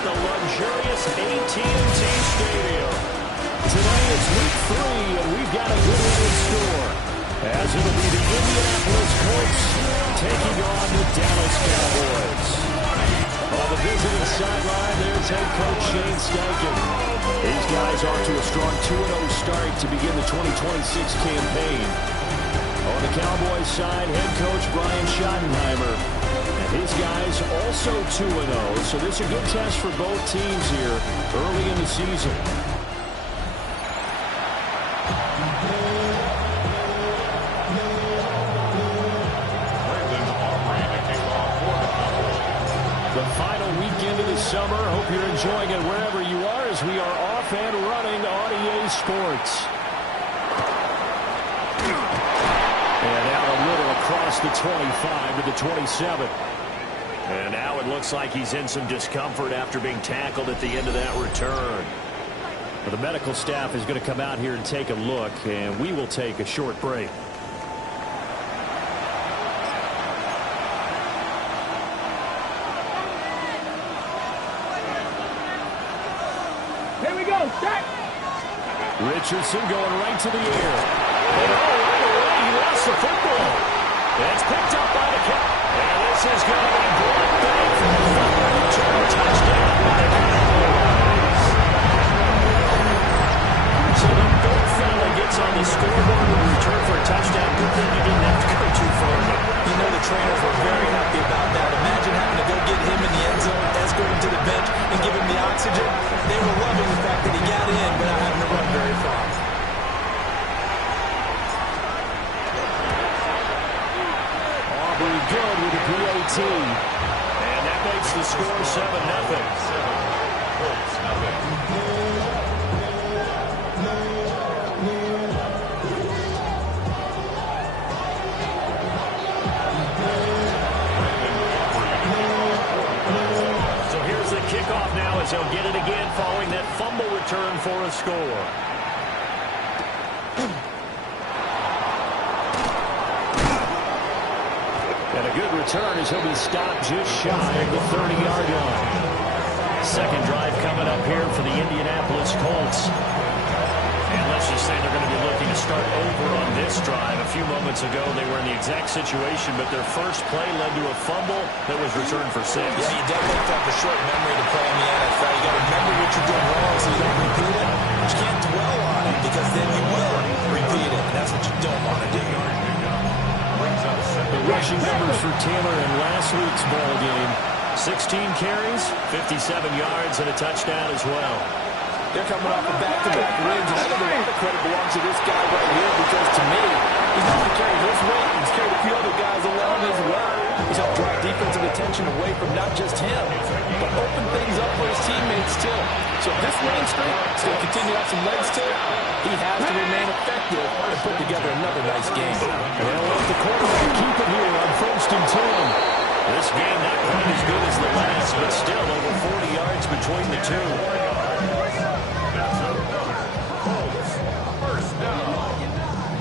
at the luxurious AT&T Stadium. Today it's week 3, and we've got a good one in store, as it'll be the Indianapolis Colts taking on the Dallas Cowboys. On the visiting sideline, there's head coach Shane Steichen. These guys off to a strong 2-0 start to begin the 2026 campaign. On the Cowboys side, head coach Brian Schottenheimer. And his guys also 2-0, so this is a good test for both teams here early in the season. The final weekend of the summer. Hope you're enjoying it wherever you are as we are off and running on EA Sports. And now a little across the 25 to the 27. And now it looks like he's in some discomfort after being tackled at the end of that return. Well, the medical staff is going to come out here and take a look, and we will take a short break. Here we go, set! Richardson going right to the air. And right away, he lost the football. It's picked up by the kick. And this is going to be brought back for the fumble return touchdown by the Cowboys. So the big fella gets on the scoreboard with a return for a touchdown. Good thing you didn't have to go too far. You know the trainers were very happy about that. Imagine having to go get him in the end zone, escort him to the bench, and give him the oxygen. They were loving the fact that he got in without having to run very far. Good with the PAT. And that makes the score 7-0. So here's the kickoff now as he'll get it again following that fumble return for a score. And a good return as he'll be stopped just shy of the 30-yard line. Second drive coming up here for the Indianapolis Colts. And let's just say they're going to be looking to start over on this drive. A few moments ago, they were in the exact situation, but their first play led to a fumble that was returned for 6. Yeah, you definitely have to have a short memory to play in the NFL. You got to remember what you're doing wrong so you don't repeat it. But you can't dwell on it because then you will repeat it, and that's what you don't want to do. The rushing numbers for Taylor in last week's ball game. 16 carries, 57 yards, and a touchdown as well. They're coming off a back-to-back wins, and I think a lot of credit belongs to this guy right here because, to me, he's not only carried his weight, he's carried a few other guys along as well. He's helped drive defensive attention away from not just him, but open things up for his teammates, too. So if this winning streak is going to continue to have some legs to it, he has to remain effective and put together another nice game. And they'll let the quarterback keep it here on 1st and 10. This game not quite as good as the last, but still over 40 yards between the two.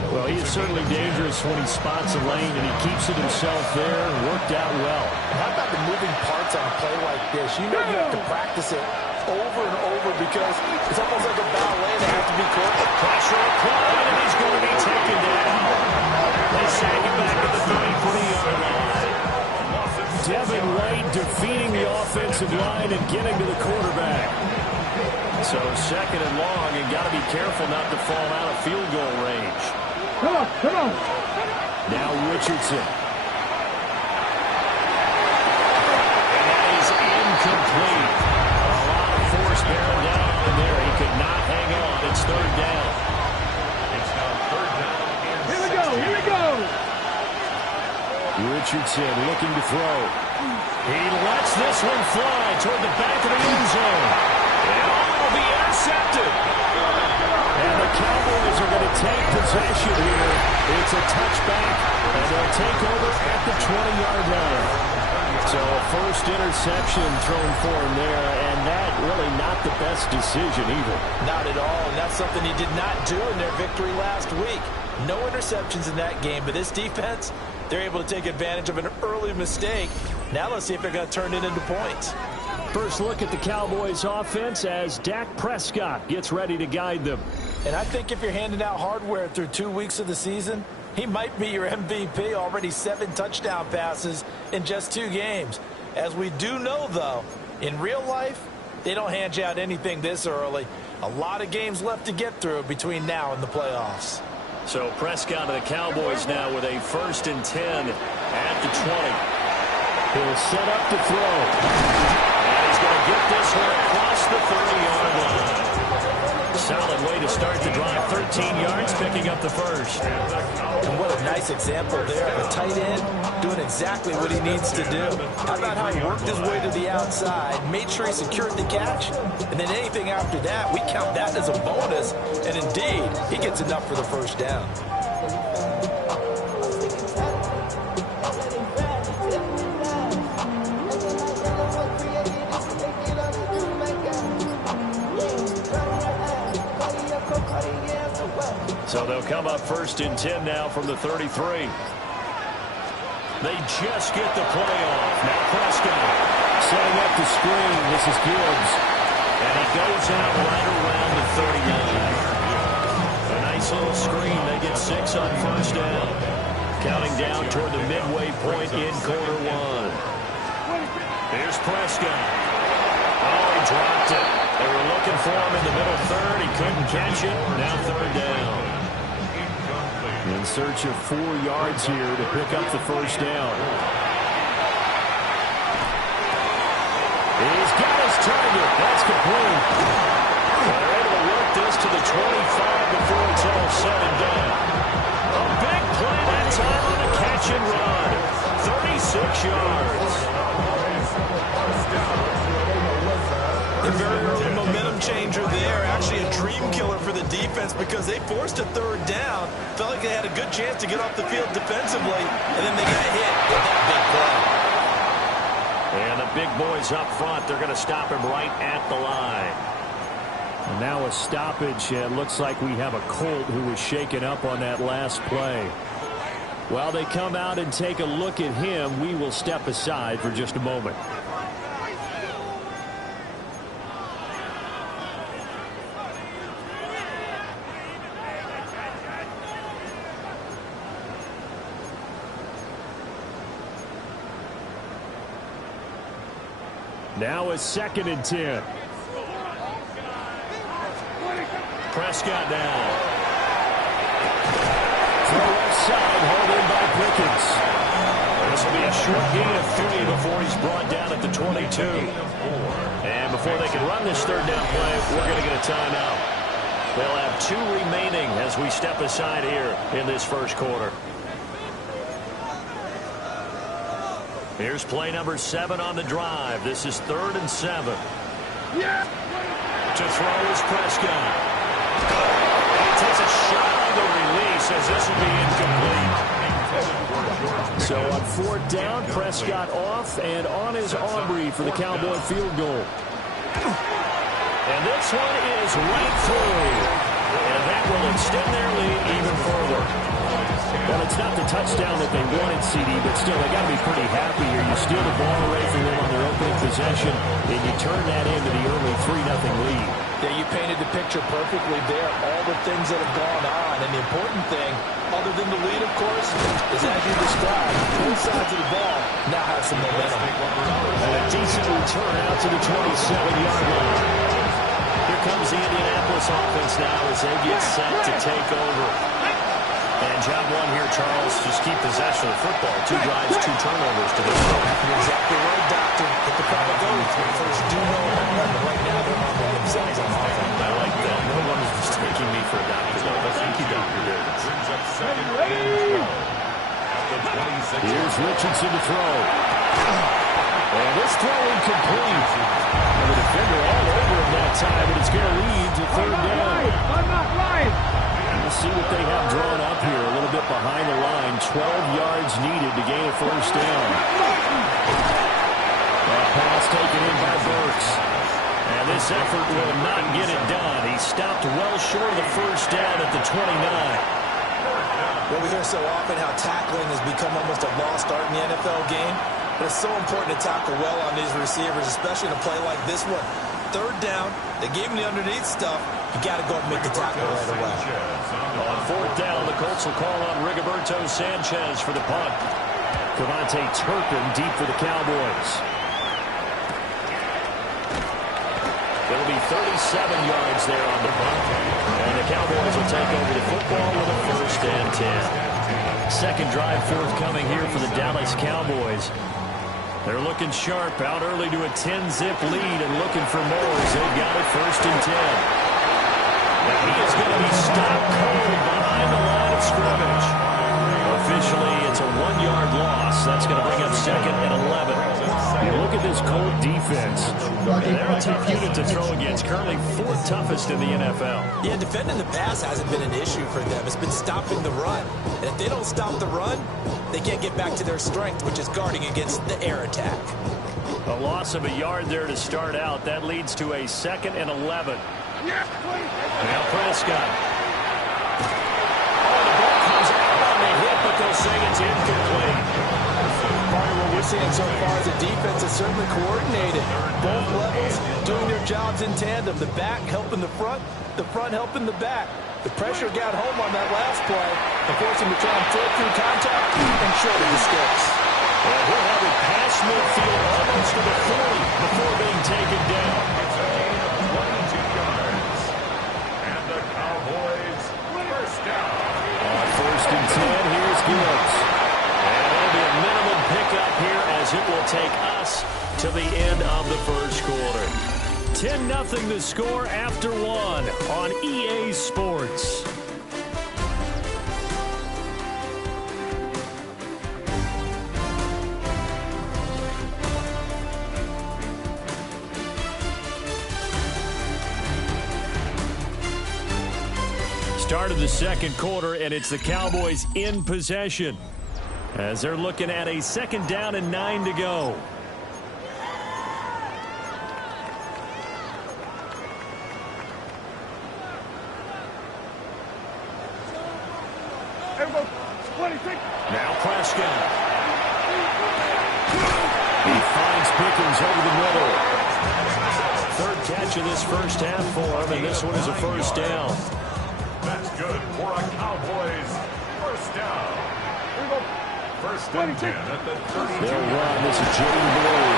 Well, he is certainly dangerous when he spots a lane, and he keeps it himself there. Worked out well. How about the moving parts on a play like this? You know you have to practice it over and over because it's almost like a ballet that has to be correct. Pressure applied, and he's going to be taken down. They sag him back at the 33-yard line. Devin White defeating the offensive line and getting to the quarterback. So 2nd and long, and got to be careful not to fall out of field goal range. Come on, come on. Now Richardson. And that is incomplete. A lot of force bearing down on there. He could not hang on. It's 3rd down. It's now 3rd down. Here we go, here we go. Richardson looking to throw. He lets this one fly toward the back of the end zone. And all will be intercepted. And the Cowboys are going to take possession here. It's a touchback, and they'll take over at the 20-yard line. So a first interception thrown for him there, and that really not the best decision either. Not at all, and that's something he did not do in their victory last week. No interceptions in that game, but this defense, they're able to take advantage of an early mistake. Now let's see if they're going to turn it into points. First look at the Cowboys offense as Dak Prescott gets ready to guide them. And I think if you're handing out hardware through 2 weeks of the season, he might be your MVP. Already 7 touchdown passes in just 2 games. As we do know, though, in real life, they don't hand you out anything this early. A lot of games left to get through between now and the playoffs. So Prescott and the Cowboys now with a 1st and 10 at the 20. He'll set up to throw. And he's going to get this one across the 30-yard line. Solid way to start the drive. 13 yards, picking up the first. And what a nice example there of a tight end doing exactly what he needs to do. How about how he worked his way to the outside, made sure he secured the catch, and then anything after that, we count that as a bonus. And indeed, he gets enough for the first down. So they'll come up 1st and 10 now from the 33. They just get the play off. Now Prescott setting up the screen. This is Gibbs. And he goes out right around the 39. A nice little screen. They get 6 on 1st down. Counting down toward the midway point in quarter 1. Here's Prescott. Oh, he dropped it. They were looking for him in the middle third. He couldn't catch it. Now 3rd down. In search of 4 yards here to pick up the first down. He's got his target. That's complete. They're able to work this to the 25 before it's all said and done. A big play that time on the catch and run. 36 yards. A very early momentum changer there. Actually a dream killer for the defense because they forced a 3rd down. Felt like they had a good chance to get off the field defensively, and then they got hit with that big play. And the big boys up front, they're going to stop him right at the line. And now a stoppage. It looks like we have a Colt who was shaken up on that last play. While they come out and take a look at him, we will step aside for just a moment. Now a 2nd and 10. Prescott down. Throw left side, hauled in by Pickens. This will be a short gain of 3 before he's brought down at the 22. And before they can run this 3rd down play, we're going to get a timeout. They'll have 2 remaining as we step aside here in this first quarter. Here's play number 7 on the drive. This is 3rd and 7. Yeah. To throw is Prescott. He takes a shot on the release as this will be incomplete. So on 4th down, Prescott off, and on is Aubrey for the Cowboy field goal. And this one is right through. And that will extend their lead even further. Well, it's not the touchdown that they wanted, CD, but still, they got to be pretty happy here. You steal the ball away from them on their opening possession, and you turn that into the early 3-0 lead. Yeah, you painted the picture perfectly there. All the things that have gone on, and the important thing, other than the lead, of course, is as you described, both sides of the ball now have some momentum. And a decent return out to the 27-yard line. Here comes the Indianapolis offense now as they get set to take over. And job 1 here, Charles, just keep possession of the football. 2 drives, 2 turnovers to this point. You're exactly right, Doctor. Get the probability first do no harm. Right now, they're arming themselves on offense. I like that. No one is mistaking me for a doctor, though. But thank you, Dr. Davis. Here's Richardson to throw. And this throw incomplete. And the defender all over him that time, but it's going to lead to 3rd down. I'm not lying. We'll see what they have drawn up here. A little bit behind the line. 12 yards needed to gain a 1st down. That pass taken in by Burks. And this effort will not get it done. He stopped well short of the 1st down at the 29. Well, we hear so often how tackling has become almost a lost art in the NFL game. But it's so important to tackle well on these receivers, especially in a play like this one. Third down, they gave him the underneath stuff. You got to go up and make the tackle right away. On fourth down, the Colts will call on Rigoberto Sanchez for the punt. Cavante Turpin deep for the Cowboys. It'll be 37 yards there on the punt. And the Cowboys will take over the football with a 1st and 10. Second drive forthcoming here for the Dallas Cowboys. They're looking sharp, out early to a 10-zip lead and looking for more as they've got it 1st and 10. Now he is going to be stopped cold behind the line of scrimmage. Officially, it's a 1-yard loss. That's going to bring up 2nd and 11. You look at this Colt defense. They're a tough unit to throw against. Currently 4th toughest in the NFL. Yeah, defending the pass hasn't been an issue for them. It's been stopping the run. And if they don't stop the run, they can't get back to their strength, which is guarding against the air attack. A loss of a yard there to start out. That leads to a 2nd and 11. Now Prescott. Oh, the ball comes out on the hit, but they'll say it's incomplete. Part of what we're seeing so far is the defense is certainly coordinated. Both levels doing their jobs in tandem. The back helping the front helping the back. The pressure got home on that last play and forced him to try and throw through contact and short of the sticks. Well, he'll have it past midfield almost to the 40 before being taken down. 22 yards. And the Cowboys 1st down. On 1st and 10, here's Gibbs. And it'll be a minimum pickup here as it will take us to the end of the 1st quarter. 10-0 the score after 1 on EA Sports. Start of the 2nd quarter, and it's the Cowboys in possession as they're looking at a 2nd down and 9 to go. Now Prescott. He finds Pickens over the middle. 3rd catch of this 1st half for him, and this one is a 1st down. That's good for a Cowboys 1st down. 1st and 10 at the 32. They'll run. This is Jaden Blue.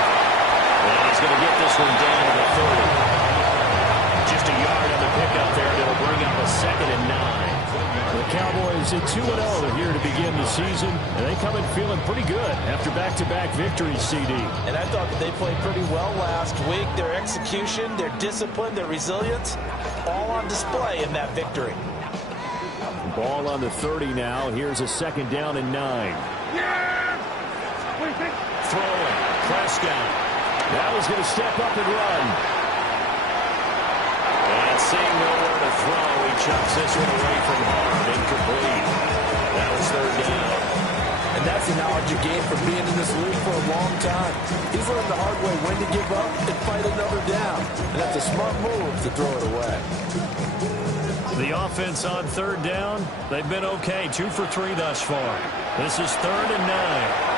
And he's going to get this one down to the 30. Just a yard on the pickup there, and it'll bring up a 2nd and 9. The Cowboys at 2-0 here to begin the season, and they come in feeling pretty good after back-to-back victories, CD. And I thought that they played pretty well last week. Their execution, their discipline, their resilience, all on display in that victory. Ball on the 30 now. Here's a 2nd down and 9. Throwing. Prescott. Now he's going to step up and run. And seeing nowhere to throw, he chucks this one away from home. Incomplete. That was 3rd down. And that's the knowledge you gain from being in this league for a long time. He's learned the hard way when to give up and fight another down. And that's a smart move to throw it away. The offense on 3rd down, they've been okay. 2 for 3 thus far. This is 3rd and 9.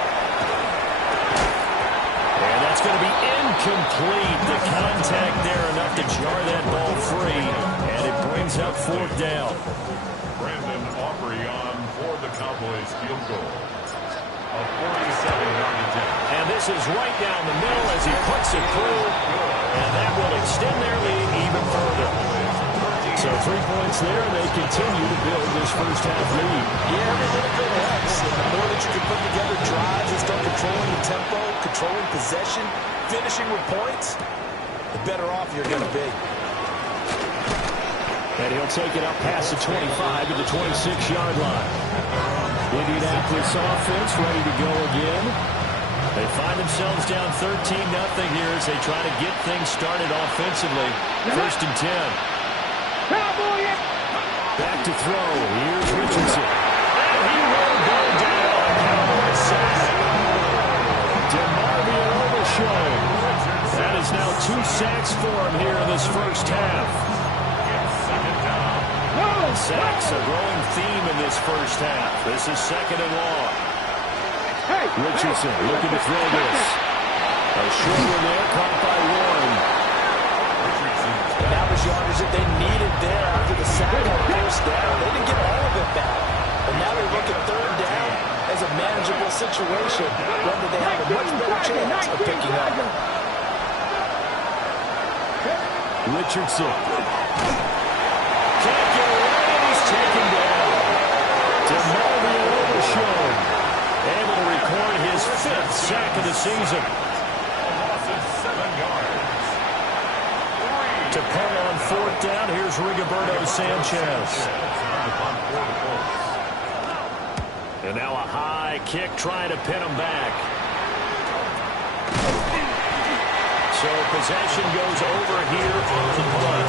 And that's going to be incomplete. The contact there enough to jar that ball free. And it brings up 4th down. Brandon Aubrey on for the Cowboys field goal. A 47-yard attempt. And this is right down the middle as he puts it through. And that will extend their lead even further. So 3 points there, and they continue to build this 1st half lead. Yeah, every little bit helps. And the more that you can put together drives and start controlling the tempo, controlling possession, finishing with points, the better off you're going to be. And he'll take it up past the 25 to the 26-yard line. Indianapolis offense ready to go again. They find themselves down 13-0 here as they try to get things started offensively. 1st and 10. Back to throw. Here's Richardson. And he will go down. Cowboys sack. DeMarvion Overshown. That is now 2 sacks for him here in this 1st half. Sacks a growing theme in this 1st half. This is 2nd and long. Richardson looking to throw this. A short one there, caught by Warren. And that was yardage that they needed there after the sack on first down. They didn't get all of it back. But now they look at third down as a manageable situation, one that they have a much better chance of picking up. Richardson. Can't get away, and he's taken down. DeMarvin Overshown, able to record his 5th sack of the season. Loss of 7 yards. To punt on 4th down, here's Rigoberto Sanchez. And now a high kick trying to pin him back. So possession goes over here on the punt.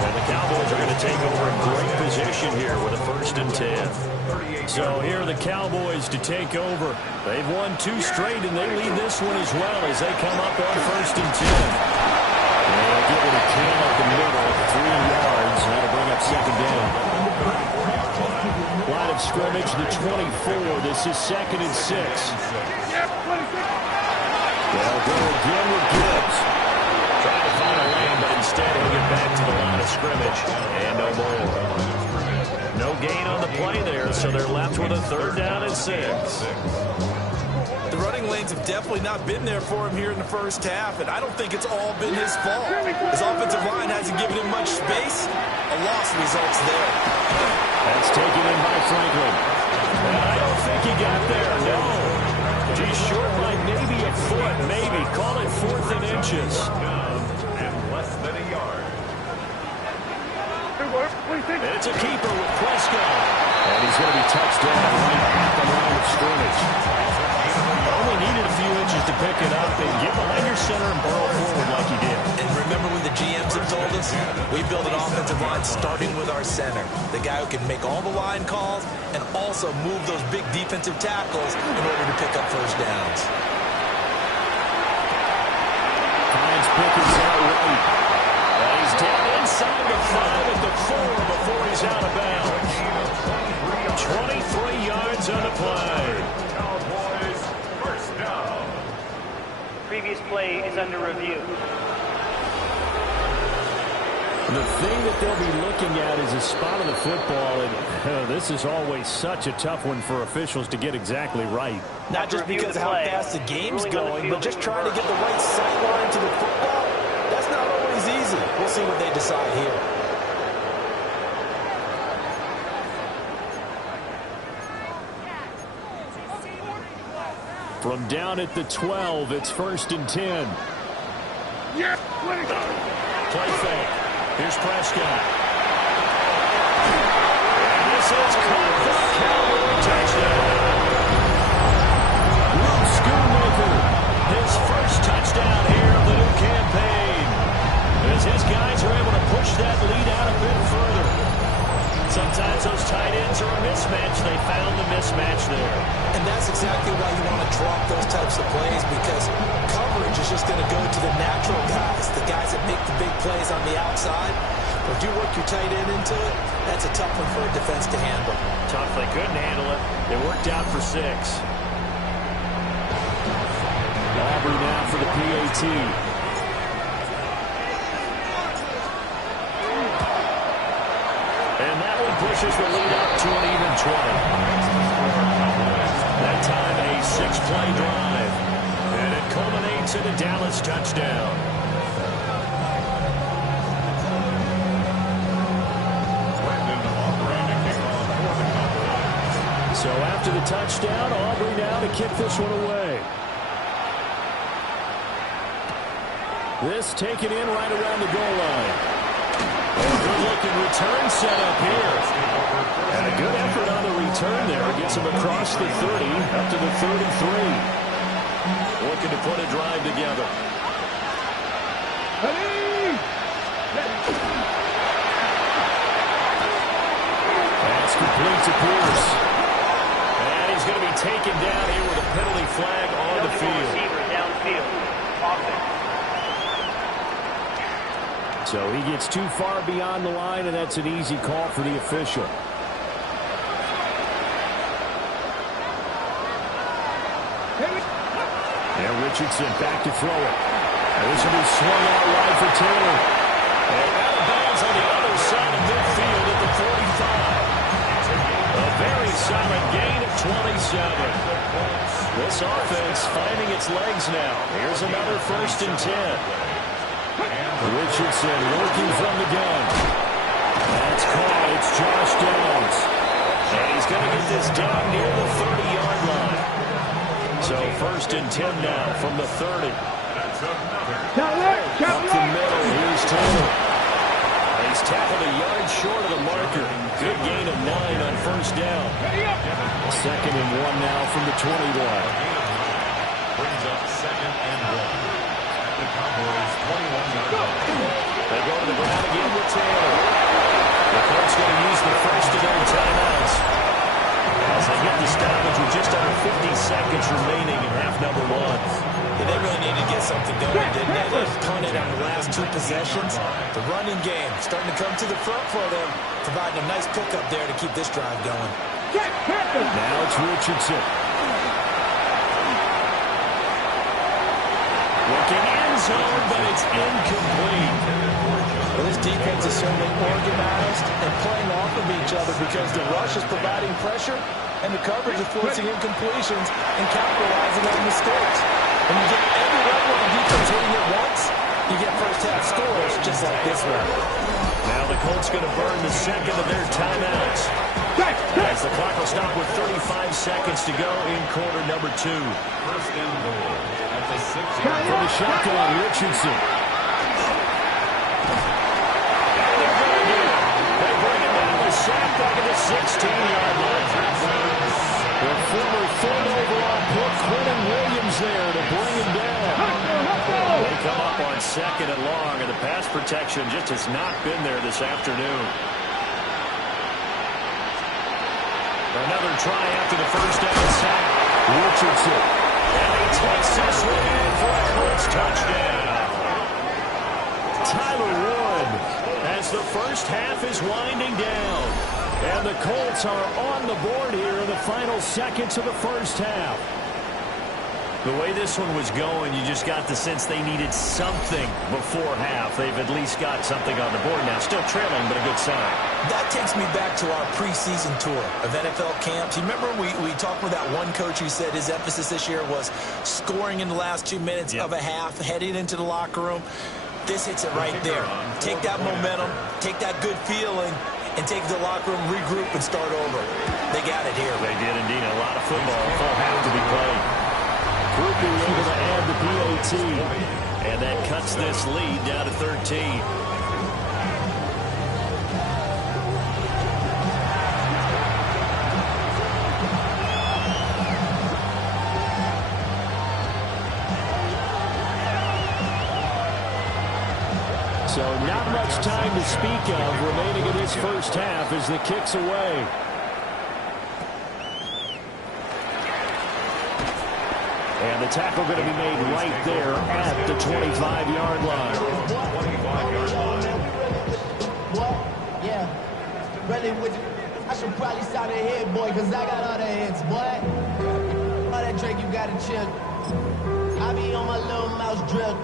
And the Cowboys are going to take over in great position here with a 1st and 10. So here are the Cowboys to take over. They've won 2 straight, and they lead this one as well as they come up on 1st and 10. And give it a 10 up the middle, 3 yards. That'll bring up 2nd down. Line of scrimmage, the 24. This is 2nd and 6. They'll go again with Gibbs. Trying to find a lane, but instead he'll get back to the line of scrimmage. And no more. No gain on the play there, so they're left with a 3rd down and 6. The running lanes have definitely not been there for him here in the first half, and I don't think it's all been his fault. His offensive line hasn't given him much space. A loss results there. That's taken in by Franklin. And I don't think he got there, no. He's short by maybe a foot, maybe. Call it 4th and inches. And less than a yard. And it's a keeper with Prescott. And he's going to be touched down right at the line of scrimmage. Only needed a few inches to pick it up and get behind your center and burrow forward like he did. And remember when the GMs have told us, we build an offensive line starting with our center. The guy who can make all the line calls and also move those big defensive tackles in order to pick up first downs. Finds Pickens out right. And he's down inside the 5 at the 4 before he's out of bounds. 23 yards on the play. Cowboys, 1st down. Previous play is under review. The thing that they'll be looking at is a spot of the football, and this is always such a tough one for officials to get exactly right. Not just because of how fast the game's going, but just trying to get the right sight line to the football. That's not always easy. We'll see what they decide here. From down at the 12, it's 1st and 10. Play fake. Here's Prescott. And this is caught for a Cowboy touchdown. Luke Schoonmaker, his 1st touchdown here of the new campaign. As his guys are able to push that lead out a bit further. Sometimes those tight ends are a mismatch. They found the mismatch there. And that's exactly why you want to drop those types of plays, because coverage is just going to go to the natural guys, the guys that make the big plays on the outside. But if you work your tight end into it, that's a tough one for a defense to handle. Tough. They couldn't handle it. It worked out for 6. Aubrey now for the PAT. And that one pushes the lead up to an even 20. That time a 6-play drive. And it culminates in a Dallas touchdown. So after the touchdown, Aubrey now to kick this one away. This taken in right around the goal line. A good-looking return set up here. And a good effort on the return there. Gets him across the 30, up to the 33. Looking to put a drive together. That's complete to Pierce. And he's going to be taken down here with a penalty flag on the field. Downfield. Offense. So he gets too far beyond the line, and that's an easy call for the official. Richardson back to throw it. And this will be swung out wide for Taylor. And out of bounds on the other side of midfield at the 45. A very solid gain of 27. This offense finding its legs now. Here's another 1st and 10. Richardson working from the gun. That's caught. It's Josh Downs. And he's going to get this down near the 30-yard line. So 1st and 10 now from the 30. Up the middle, here's Taylor. He's tackled a yard short of the marker. Good gain of 9 on 1st down. 2nd and 1 now from the 21. Brings up 2nd and 1. At the Cowboys' 21-yard line. They go to the ground again with Taylor. The Colts going to use the first of their timeouts as they get the stoppage with just under 50 seconds remaining in half number 1. Yeah, they really needed to get something going, didn't they? They punted on the last 2 possessions. The running game starting to come to the front for them, providing a nice pickup there to keep this drive going. Now it's Richardson. Looking end zone, but it's incomplete. Well, this defense is certainly organized and playing off of each other because the rush is providing pressure and the coverage is forcing incompletions and capitalizing on mistakes. When you get every level of the defense hitting it once, you get first-half scores just like this one. Now the Colts going to burn the 2nd of their timeouts. As the clock will stop with 35 seconds to go in quarter number 2. 1st and goal at the 6. From the shotgun, Richardson. Sack back at the 16-yard line. The former 3rd overall pick, Quentin Williams there to bring him down. They come up on 2nd and long, and the pass protection just has not been there this afternoon. Another try after the 1st down sack. Richardson. And he takes this one in for a Colts touchdown. Tyler Wood, as the 1st half is winding down. And the Colts are on the board here in the final seconds of the 1st half. The way this one was going, you just got the sense they needed something before half. They've at least got something on the board now. Still trailing, but a good sign. That takes me back to our preseason tour of NFL camps. You remember we talked with that one coach who said his emphasis this year was scoring in the last 2 minutes of a half, heading into the locker room. This hits it right there. Take that momentum, take that good feeling, and take the locker room, regroup, and start over. They got it here. They did indeed. A lot of football, full half to be played. Groupie able to add the PAT, and that cuts this lead down to 13. So not much time to speak of remaining in this 1st half as the kick's away. And the tackle going to be made right there at the 25-yard line. 25-yard line. Yeah. Really, I should probably sound a head, boy, because I got other heads, boy. All that Drake, you got to chill. I be on my little mouse drill.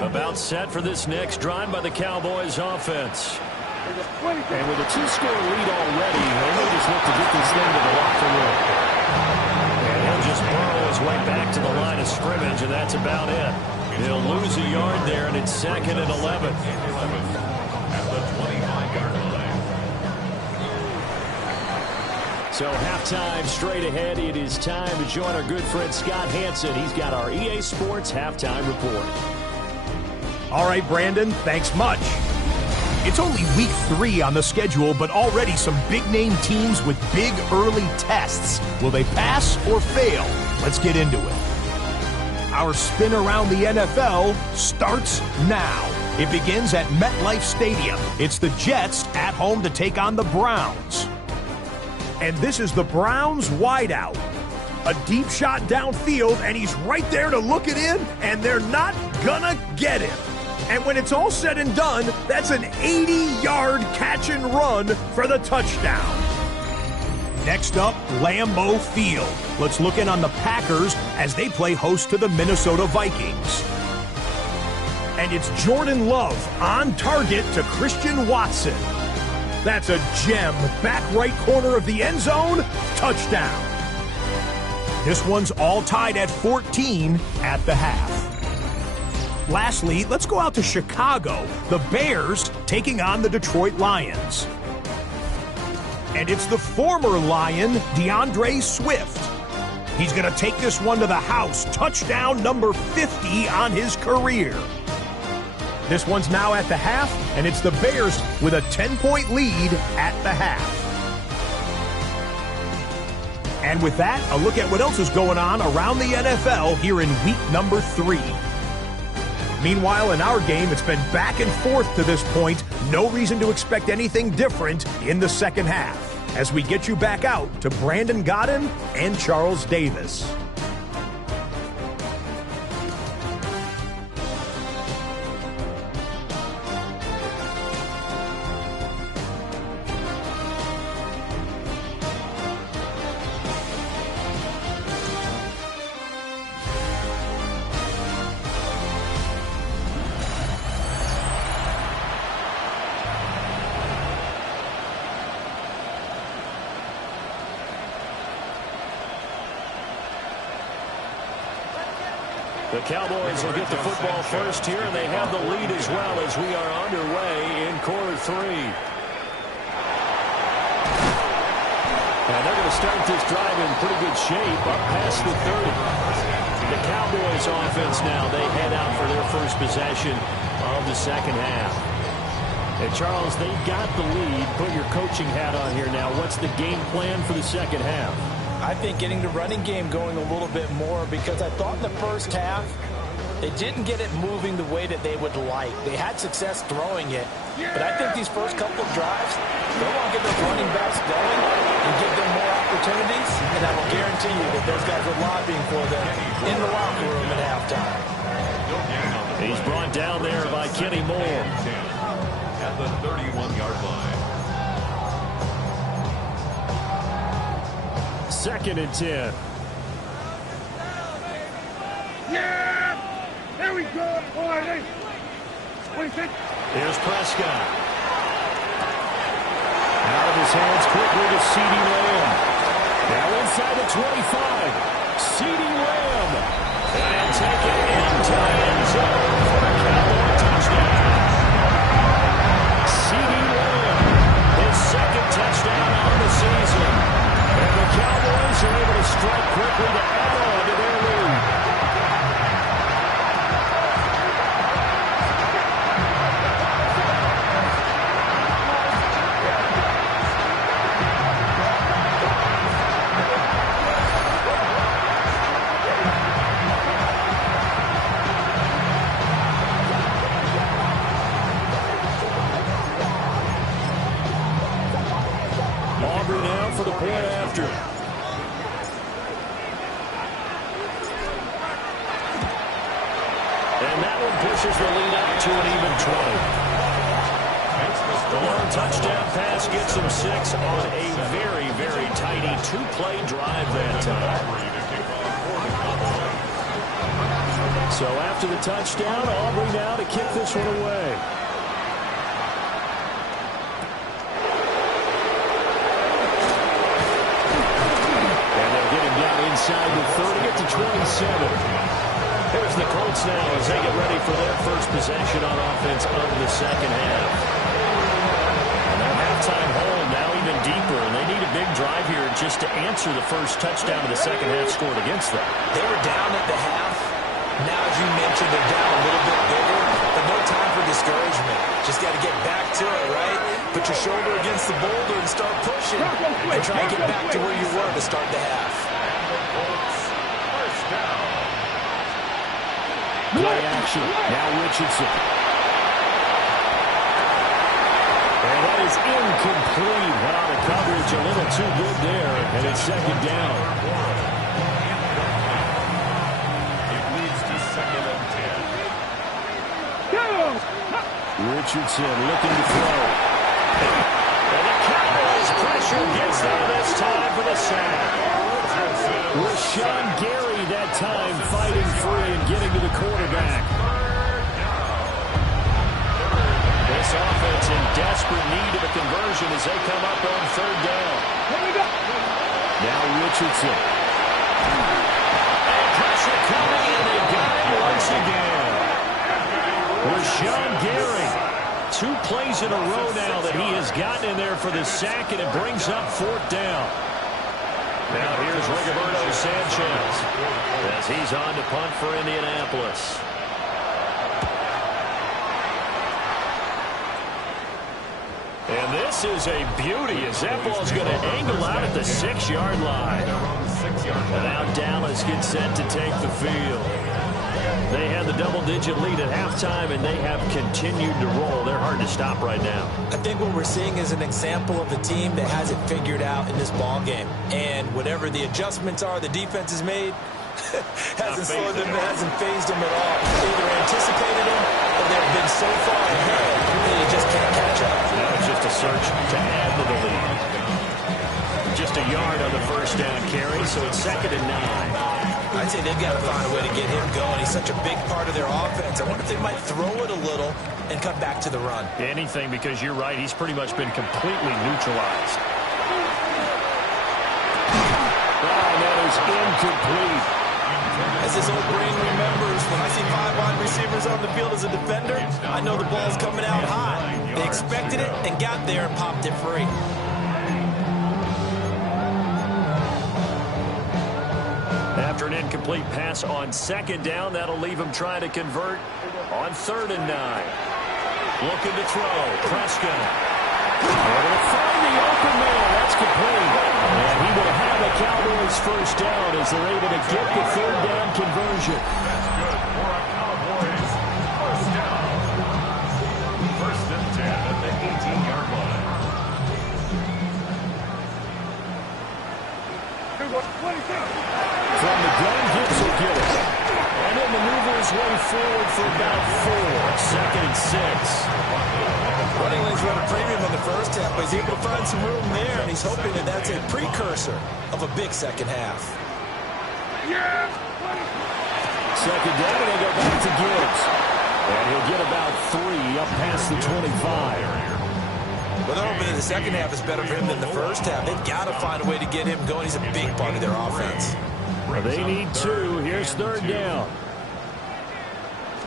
About set for this next drive by the Cowboys offense. And with a 2-score lead already, they may just look to get this thing to the locker room. And he'll just burrow his way back to the line of scrimmage, and that's about it. He'll lose a yard there, and it's 2nd and 11. At the 25-yard line. So halftime straight ahead. It is time to join our good friend Scott Hansen. He's got our EA Sports halftime report. All right, Brandon, thanks much. It's only week 3 on the schedule, but already some big-name teams with big early tests. Will they pass or fail? Let's get into it. Our spin around the NFL starts now. It begins at MetLife Stadium. It's the Jets at home to take on the Browns. And this is the Browns wideout. A deep shot downfield, and he's right there to look it in, and they're not gonna get him. And when it's all said and done, that's an 80-yard catch and run for the touchdown. Next up, Lambeau Field. Let's look in on the Packers as they play host to the Minnesota Vikings. And it's Jordan Love on target to Christian Watson. That's a gem. Back right corner of the end zone. Touchdown. This one's all tied at 14 at the half. Lastly, let's go out to Chicago. The Bears taking on the Detroit Lions. And it's the former Lion, DeAndre Swift. He's going to take this one to the house. Touchdown number 50 on his career. This one's now at the half, and it's the Bears with a 10-point lead at the half. And with that, a look at what else is going on around the NFL here in week number 3. Meanwhile, in our game, it's been back and forth to this point. No reason to expect anything different in the second half. As we get you back out to Brandon Godden and Charles Davis. The Cowboys will get the football first here, and they have the lead as well as we are underway in quarter 3. And they're going to start this drive in pretty good shape up past the 30. The Cowboys offense now, they head out for their first possession of the second half. And Charles, they got the lead. Put your coaching hat on here now. What's the game plan for the second half? I think getting the running game going a little bit more, because I thought in the first half they didn't get it moving the way that they would like. They had success throwing it, but I think these first couple of drives, they want to get their running backs going and give them more opportunities, and I will guarantee you that those guys are lobbying for them in the locker room at halftime. He's brought down there by Kenny Moore. At the 31-yard line. Second and 10. Yeah! There we go, boy. 26. Here's Prescott. Out of his hands quickly to CeeDee Lamb. Now inside the 25. CeeDee Lamb. And taken into the end zone for a Cowboy touchdown. CeeDee Lamb, his second touchdown on the season. And the Cowboys are able to strike quickly to add on to their lead. Aubrey now for the point after. And that one pushes the lead up to an even 20. The long touchdown pass gets them 6 on a very, very tiny 2-play drive that time. So after the touchdown, Aubrey now to kick this one away. Inside the 30 at the 27. Here's the Colts now as they get ready for their first possession on offense of the second half. And their halftime hole now even deeper, and they need a big drive here just to answer the first touchdown of the second half scored against them. They were down at the half. Now, as you mentioned, they're down a little bit bigger, but no time for discouragement. Just got to get back to it, right? Put your shoulder against the boulder and start pushing, and try and get back to where you were to start the half. First down. Play action. Now Richardson. And that is incomplete. Wow, the coverage a little too good there. And it's second down. It leads to second and 10. Richardson looking to throw. And the Cowboys pressure gets there this time for the sack. Rashawn Gary that time fighting free and getting to the quarterback. This offense in desperate need of a conversion as they come up on third down. Now Richardson. And pressure coming, and they got it once again. Rashawn Gary. 2 plays in a row now that he has gotten in there for the sack, and it brings up fourth down. Now here's Rigoberto Sanchez as he's on to punt for Indianapolis. And this is a beauty as that ball's going to angle out at the 6-yard line. And now Dallas gets set to take the field. They had the double-digit lead at halftime, and they have continued to roll. They're hard to stop right now. I think what we're seeing is an example of a team that has it figured out in this ball game. And whatever the adjustments are the defense has made, hasn't slowed them, hasn't phased them at all. They either anticipated them or they've been so far ahead that you just can't catch up. Now it's just a search to add to the lead. Just a yard on the first down carry, so it's 2nd and 9. I'd say they've got to find a way to get him going. He's such a big part of their offense. I wonder if they might throw it a little and come back to the run. Anything, because you're right. He's pretty much been completely neutralized. And that is incomplete. As this old brain remembers, when I see 5 wide receivers on the field as a defender, I know the ball's coming out high. They expected it and got there and popped it free. After an incomplete pass on 2nd down, that'll leave him trying to convert on 3rd and 9. Looking to throw. Prescott. Able to find the open man. That's complete. And he will have a Cowboys first down as they're able to get the 3rd down conversion. That's good for a Cowboys first down. 1st and 10 at the 18-yard line. 26. From the gun, Gibbs will get it. And he'll maneuver his way forward for about 4. 2nd and 6. Running lanes run a premium in the first half, but he's able to find some room there, and he's hoping that that's a precursor of a big second half. 2nd down, and they go back to Gibbs. And he'll get about 3 up past the 25. Well, they're hoping that the second half is better for him than the first half. They've got to find a way to get him going. He's a big part of their offense. They need 2. Here's 3rd down.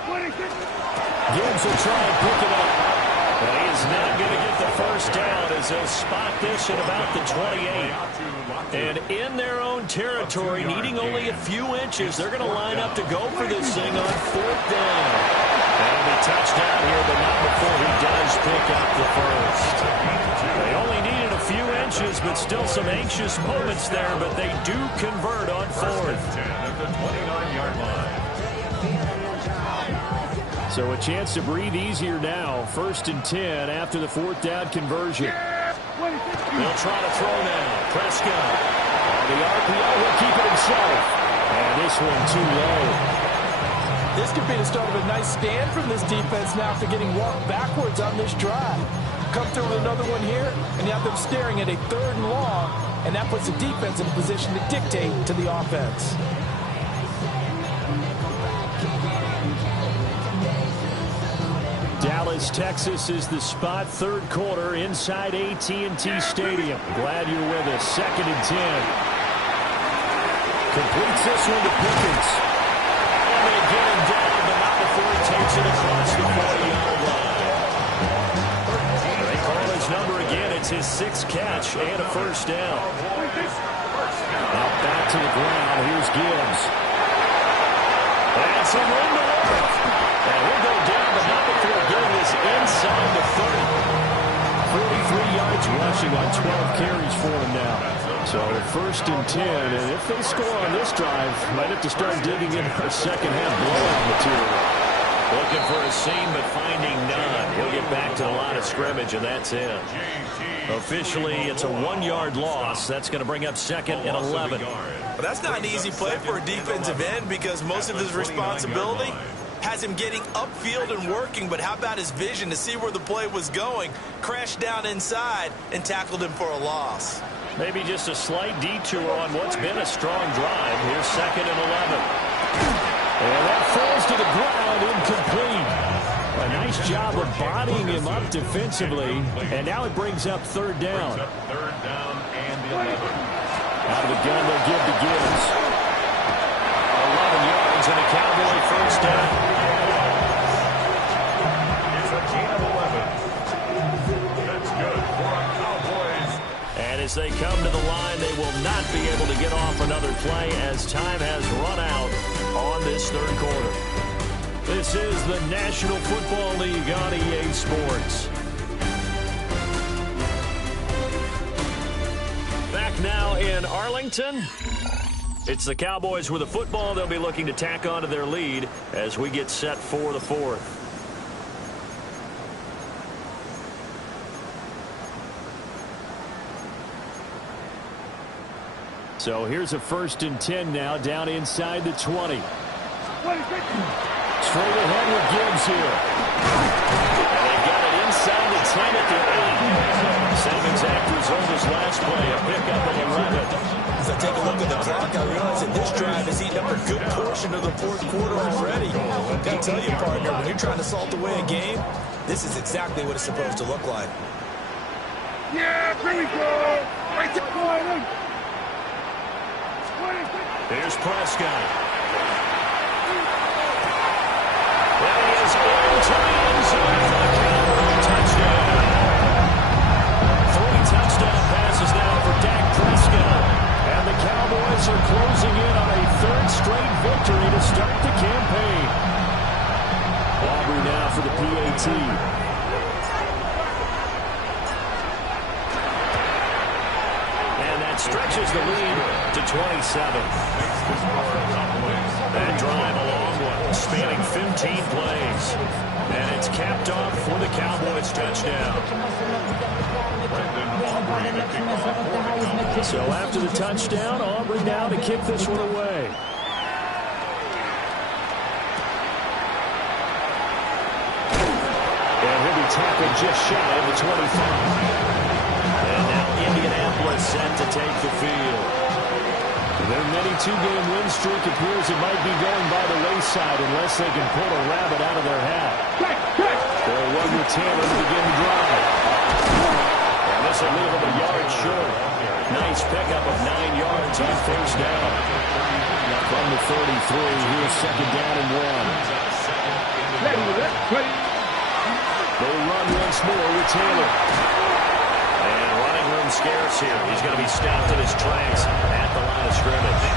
Gibbs will try and pick it up. But he's not going to get the first down as they'll spot this at about the 28. And in their own territory, needing only a few inches, they're going to line up to go for this thing on 4th down. That'll be touchdown here, but not before he does pick up the first. They only needed a few inches, but still some anxious moments there, but they do convert on 4th. 10 at the 29-yard line. So a chance to breathe easier now. 1st and 10 after the 4th down conversion. They'll try to throw now. Prescott. On the RPO, he'll keep it himself. And this one too low. This could be the start of a nice stand from this defense now after getting walked backwards on this drive. Come through with another one here, and you have them staring at a 3rd and long, and that puts the defense in a position to dictate to the offense. Dallas, Texas is the spot. 3rd quarter inside AT&T Stadium. Glad you're with us. 2nd and 10. Completes this one to Pickens. And they get him down, but not before he takes it across the 40-yard line. They call his number again. It's his 6th catch and a first down. Now back to the ground. Here's Gibbs. And some room to work. And he'll go down, but not before getting this inside the 30. 43 yards rushing on 12 carries for him now. So 1st and 10, and if they score on this drive, might have to start digging in our second half blowout material. Looking for a seam, but finding none. We'll get back to the line of scrimmage, and that's it. Officially, it's a 1-yard loss. That's going to bring up 2nd and 11. But that's not an easy play for a defensive end because most of his responsibility has him getting upfield and working, but how about his vision to see where the play was going? Crashed down inside and tackled him for a loss. Maybe just a slight detour on what's been a strong drive. Here's 2nd and 11. And that falls to the ground, incomplete. A nice job of bodying him up defensively. And now it brings up 3rd down. 3rd down and 11. Out of the gun, they'll give to Gibbs. 11 yards and a Cowboy 1st down. It's a gain of 11. That's good for a Cowboys. And as they come to the line, they will not be able to get off another play as time has run out on this 3rd quarter. This is the National Football League on EA Sports. Back now in Arlington. It's the Cowboys with the football. They'll be looking to tack on to their lead as we get set for the 4th. So here's a 1st and 10 now, down inside the 20. Straight ahead with Gibbs here. And they got it inside the 10 at the 8. Same exact result as last play, a pickup of 11. As I take a look at the clock, I realize that this drive has eaten up a good portion of the 4th quarter already. Got to tell you, partner, when you're trying to salt away a game, this is exactly what it's supposed to look like. Yeah, here we go. Right there. Here's Prescott. That is into the end zone for the Cowboy touchdown. 3 touchdown passes now for Dak Prescott. And the Cowboys are closing in on a 3rd straight victory to start the campaign. Aubrey now for the PAT. And that stretches the lead to 27. That drive a long one, spanning 15 plays. And it's capped off for the Cowboys touchdown. So after the touchdown, Aubrey now to kick this one away. And he'll be tackled just shy of the 25. And now Indianapolis set to take the field. Their mini 2-game win streak appears it might be going by the wayside unless they can pull a rabbit out of their hat. They'll run with Taylor to begin the drive. And this will leave them a yard short. Nice pickup of 9 yards on 1st down. From the 33, here's 2nd down and 1. They run once more with Taylor. And running room scarce here. He's going to be stopped in his tracks at the line of scrimmage.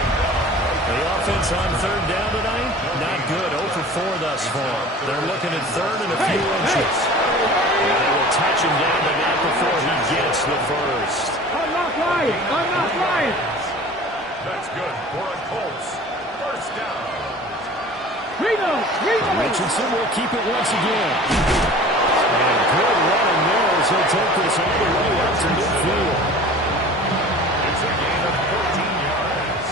The offense on 3rd down tonight, not good. 0 for 4 thus far. They're looking at 3rd and a few inches. And they will touch him down the net before he gets the 1st. I'm not lying. That's good for a Colts 1st down. Richardson will keep it once again. And good running there as he'll take this all the way up to midfield. It's a gain of 14 yards.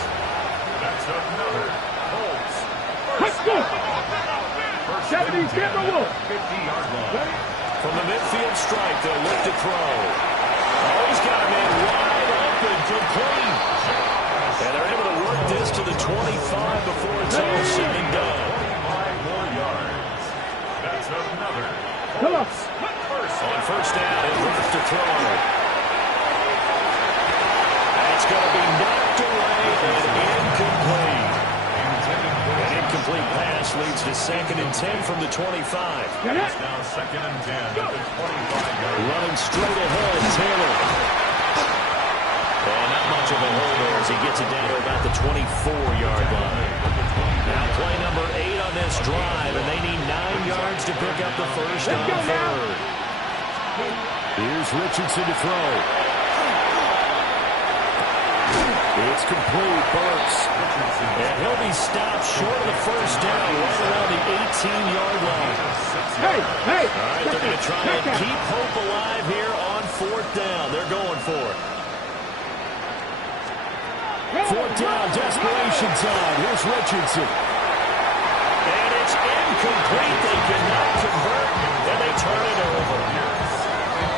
That's another Colts 1st down. 50-yard line. From the midfield strike, they'll look to throw. Oh, he's got a man wide open, complete. And they're able to work this to the 25 before it's all said and done. 5 more yards. That's another Colts. On 1st down, it looks to throw. That's going to be knocked away and incomplete. An incomplete pass leads to 2nd and 10 from the 25. It's now 2nd and 10 at the 25-yard line. Running straight ahead, Taylor. And not much of a hole there as he gets it down to about the 24-yard line. Now play number 8 on this drive, and they need 9 yards to pick up the 1st on 3rd. Here's Richardson to throw. It's complete, Burks. And he'll be stopped short of the 1st down, right around the 18-yard line. Hey! All right, they're going to try and keep hope alive here on 4th down. They're going for it. 4th down, desperation time. Here's Richardson. And it's incomplete. turn it over.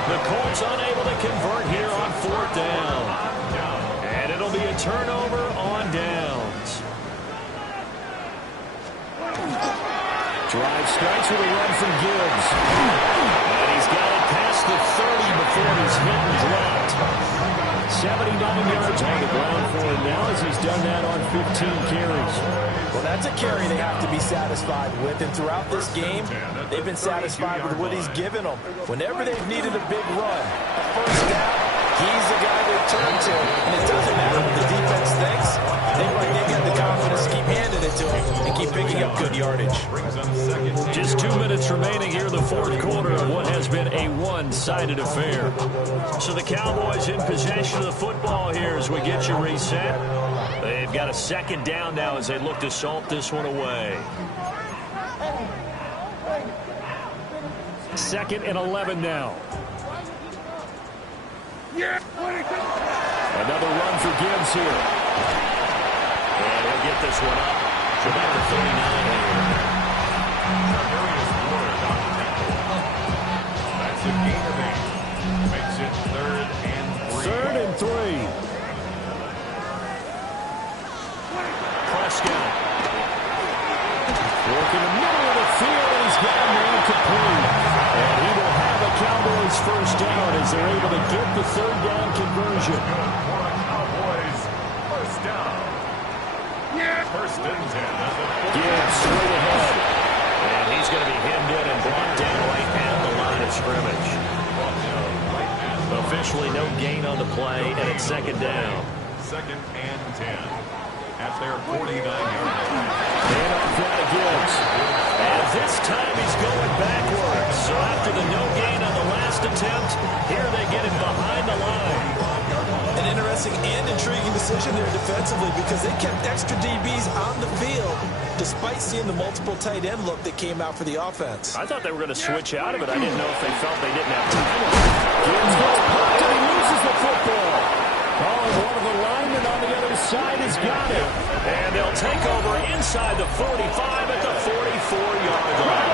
The Colts unable to convert here on 4th down. And it'll be a turnover on downs. Drive starts with a run from Gibbs. And he's got it past the 30 before he's hit and dropped. 79 yards on the ground for him now as he's done that on 15 carries. Well, that's a carry they have to be satisfied with. And throughout this game, they've been satisfied with what he's given them. Whenever they've needed a big run, a first down, he's the guy they turn to. And it doesn't matter what the defense thinks. They've got the confidence to keep handing it to him and keep picking up good yardage. Just 2 minutes remaining here in the 4th quarter of what has been a one-sided affair. So the Cowboys in possession of the football here as we get you reset. They've got a 2nd down now as they look to salt this one away. 2nd and 11 now. Another run for Gibbs here. And he'll get this one up to about the 39 here. That's a gain of 8. Makes it 3rd and 3. 3rd and 3. Prescott. Working the middle of the field, and he's got a man complete. And he will have a Cowboys first down as they're able to get the 3rd down conversion. For a Cowboys first down. First and 10. Gibbs straight ahead. And he's going to be hemmed in and brought down right at the line of scrimmage. Officially no gain on the play, and it's 2nd down. 2nd and 10. At their 49-yard line. And off now to Gibbs. And this time he's going backwards. So after the no gain on the last attempt, here they get him behind the line. An interesting and intriguing decision there defensively because they kept extra DBs on the field despite seeing the multiple tight end look that came out for the offense. I thought they were going to switch out of it. I didn't know if they felt they didn't have time. Gibbs goes popped and he loses the football. Oh, and one of the linemen on the other side has got it. And they'll take over inside the 45 at the 44-yard line.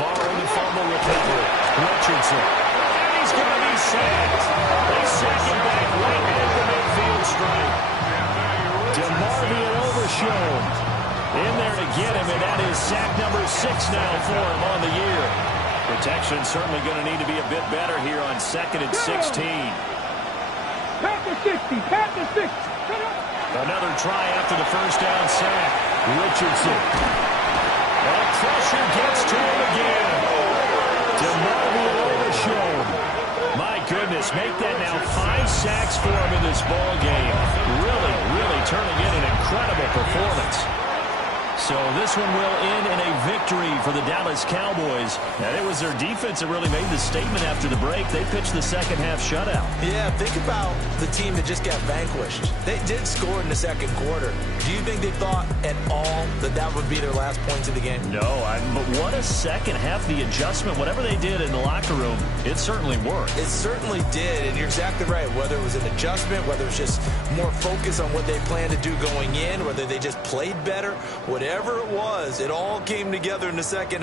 Following the fumble recovery, Richardson. And he's going to be sacked. They sack him back right at the midfield stripe. DeMarvion Overshown in there to get him, and that is sack number 6 now for him on the year. Protection certainly going to need to be a bit better here on 2nd and 16. Pat the 60, pat the 60. Another try after the first down sack. Richardson. And pressure gets to him again. DeMarvion Overshown. My goodness, make that now 5 sacks for him in this ball game. Really turning in an incredible performance. So this one will end in a victory for the Dallas Cowboys. And it was their defense that really made the statement after the break. They pitched the second half shutout. Yeah, think about the team that just got vanquished. They did score in the 2nd quarter. Do you think they thought at all that that would be their last points of the game? No, but what a second half. The adjustment, whatever they did in the locker room, it certainly worked. It certainly did, and you're exactly right. Whether it was an adjustment, whether it was just more focus on what they planned to do going in, whether they just played better, whatever it was, it all came together in the second half.